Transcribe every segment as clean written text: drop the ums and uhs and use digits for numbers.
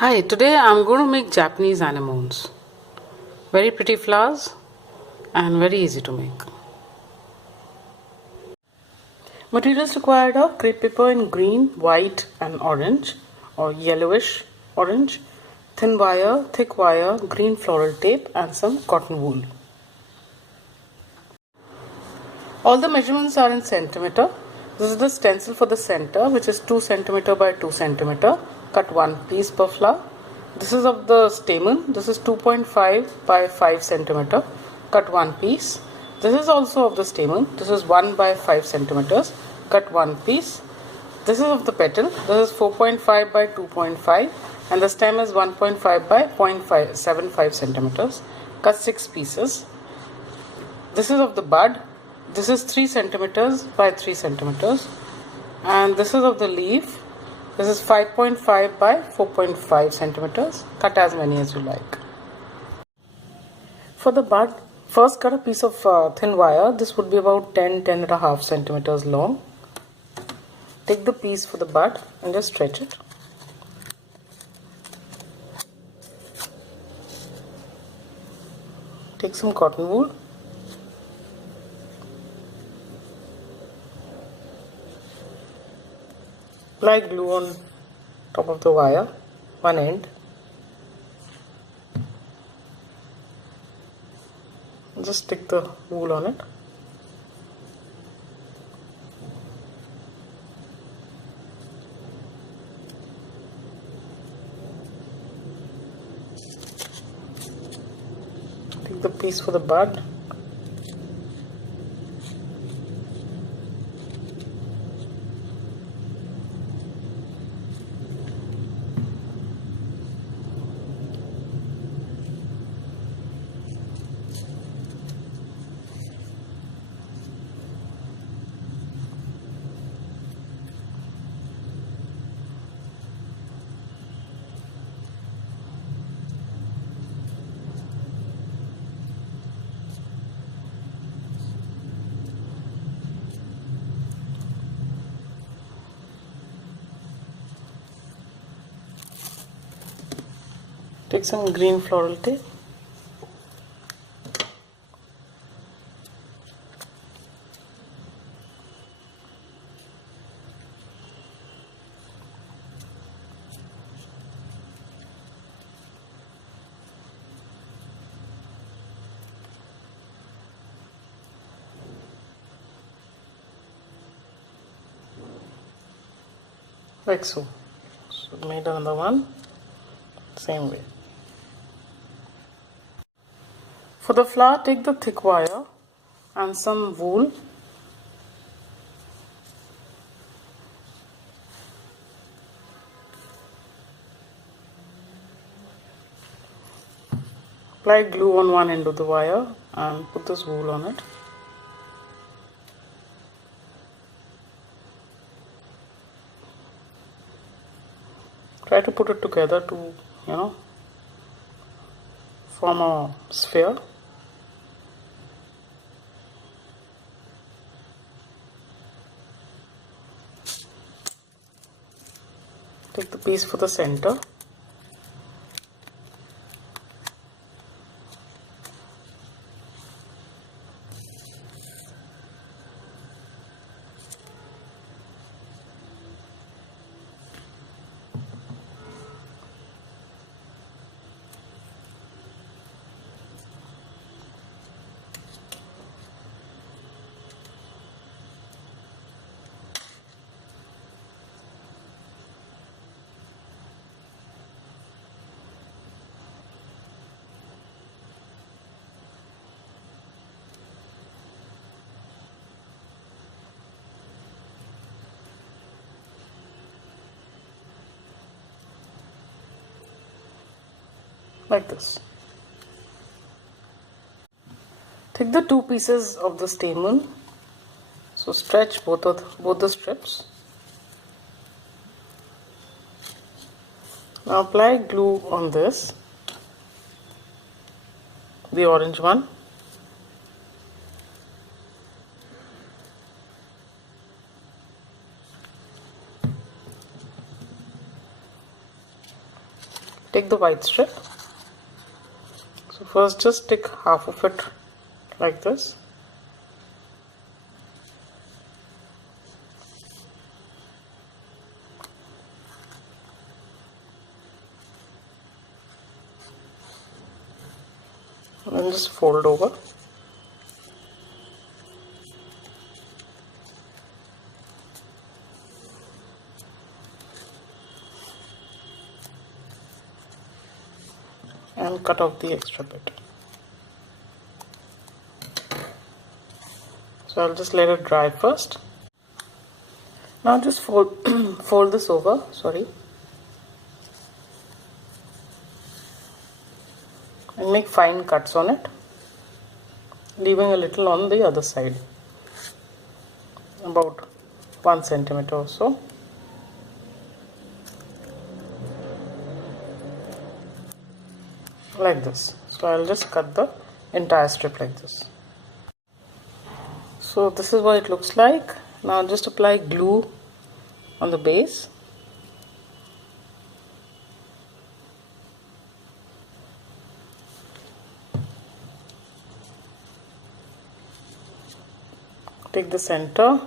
Hi, today I'm going to make Japanese anemones. Very pretty flowers and very easy to make. Materials required are crepe paper in green, white and orange or yellowish orange, thin wire, thick wire, green floral tape and some cotton wool. All the measurements are in centimeter. This is the stencil for the center, which is 2 centimeter by 2 centimeter. Cut one piece per flower. This is of the stamen. This is 2.5 by 5 centimeter. Cut one piece. This is also of the stamen. This is 1 by 5 centimeters. Cut one piece. This is of the petal. This is 4.5 by 2.5 and the stem is 1.5 by 0.75 centimeters. Cut 6 pieces. This is of the bud. This is 3 centimeters by 3 centimeters and this is of the leaf. This is 5.5 by 4.5 centimeters. Cut as many as you like. For the bud, first cut a piece of thin wire. This would be about 10 and a half centimeters long. Take the piece for the bud and just stretch it. Take some cotton wool. Apply glue on top of the wire, one end. Just stick the wool on it. Take the piece for the bud. Take some green floral tape. Like so. So made another one, same way. For the flower, take the thick wire and some wool. Apply glue on one end of the wire and put this wool on it. Try to put it together to, form a sphere. Take the piece for the center. Like this. Take the two pieces of the stamen. So stretch both the strips. Now apply glue on this, the orange one. take the white strip. So first just stick half of it like this. And then just fold over. And cut off the extra bit. So I'll just let it dry first. Now just fold, fold this over, and make fine cuts on it, leaving a little on the other side, about 1 centimeter or so. Like this. So I'll just cut the entire strip like this. So this is what it looks like. Now just apply glue on the base. Take the center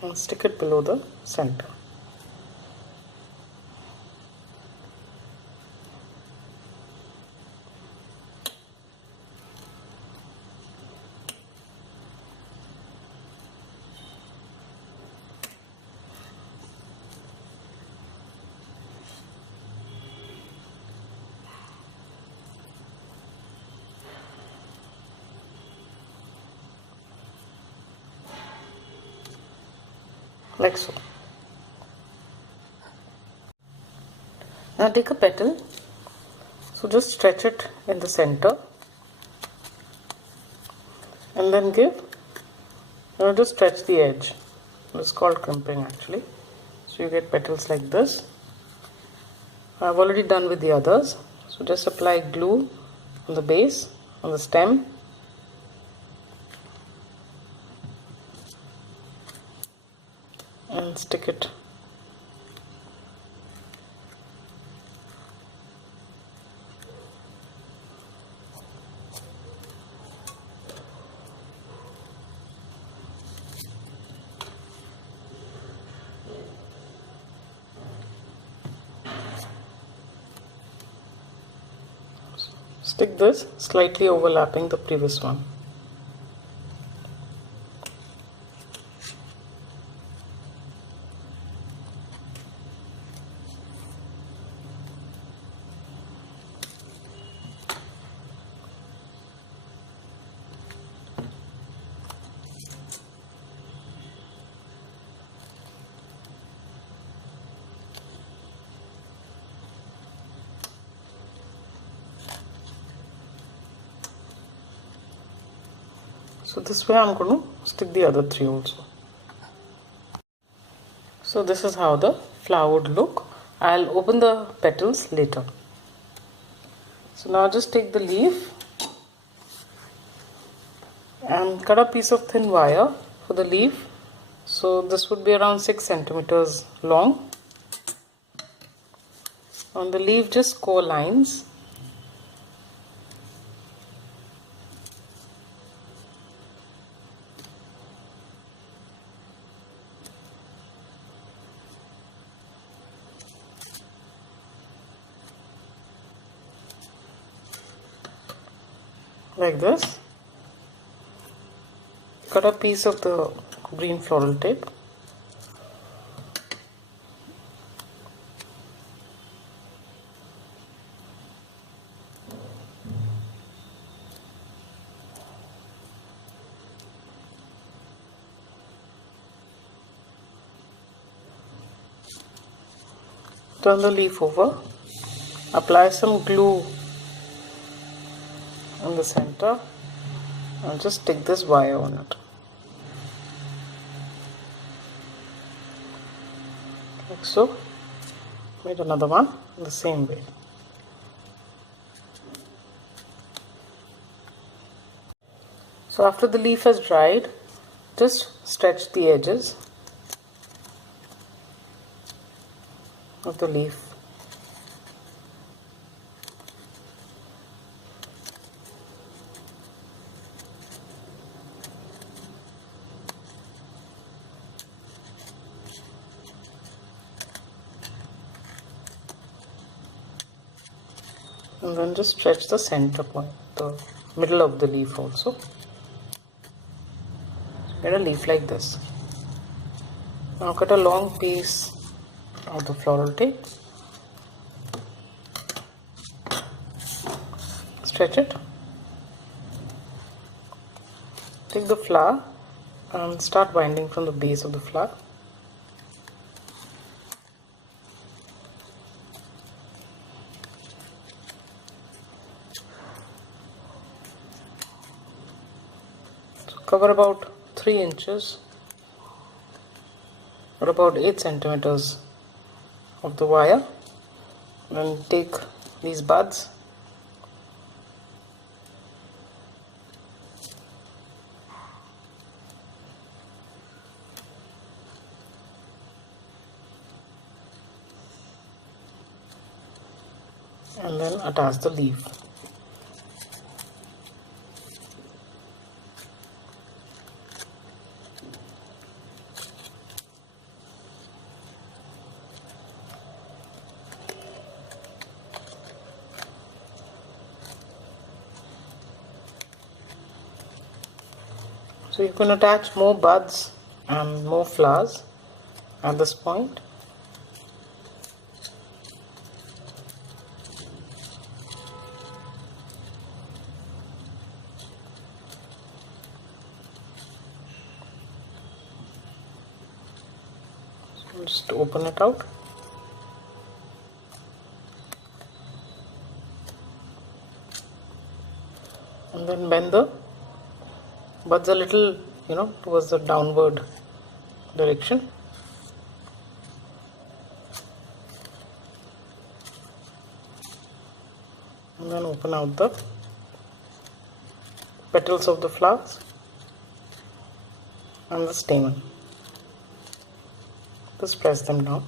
and stick it below the center. Like so. Now take a petal, so just stretch it in the center and then just stretch the edge. It's called crimping actually. So you get petals like this. I've already done with the others, so just apply glue on the base, on the stem, and stick it stick this slightly overlapping the previous one. So this way I'm going to stick the other 3 also. So this is how the flower would look. I'll open the petals later. So now just take the leaf and cut a piece of thin wire for the leaf. So this would be around 6 centimeters long. On the leaf just score lines. Like this. Cut a piece of the green floral tape. Turn the leaf over. Apply some glue in the center and just stick this wire on it like so. Make another one in the same way. So after the leaf has dried, just stretch the edges of the leaf and then just stretch the center point, the middle of the leaf also. Get a leaf like this. Now cut a long piece of the floral tape, stretch it, take the flower and start winding from the base of the flower. So cover about 3 inches or about 8 centimeters of the wire, and take these buds and then attach the leaf. So you can attach more buds and more flowers at this point. So just open it out. And then bend the buds a little, towards the downward direction. And then open out the petals of the flowers and the stamen. Just press them down.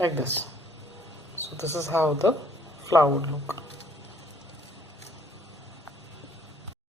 Like this. So this is how the flower would look.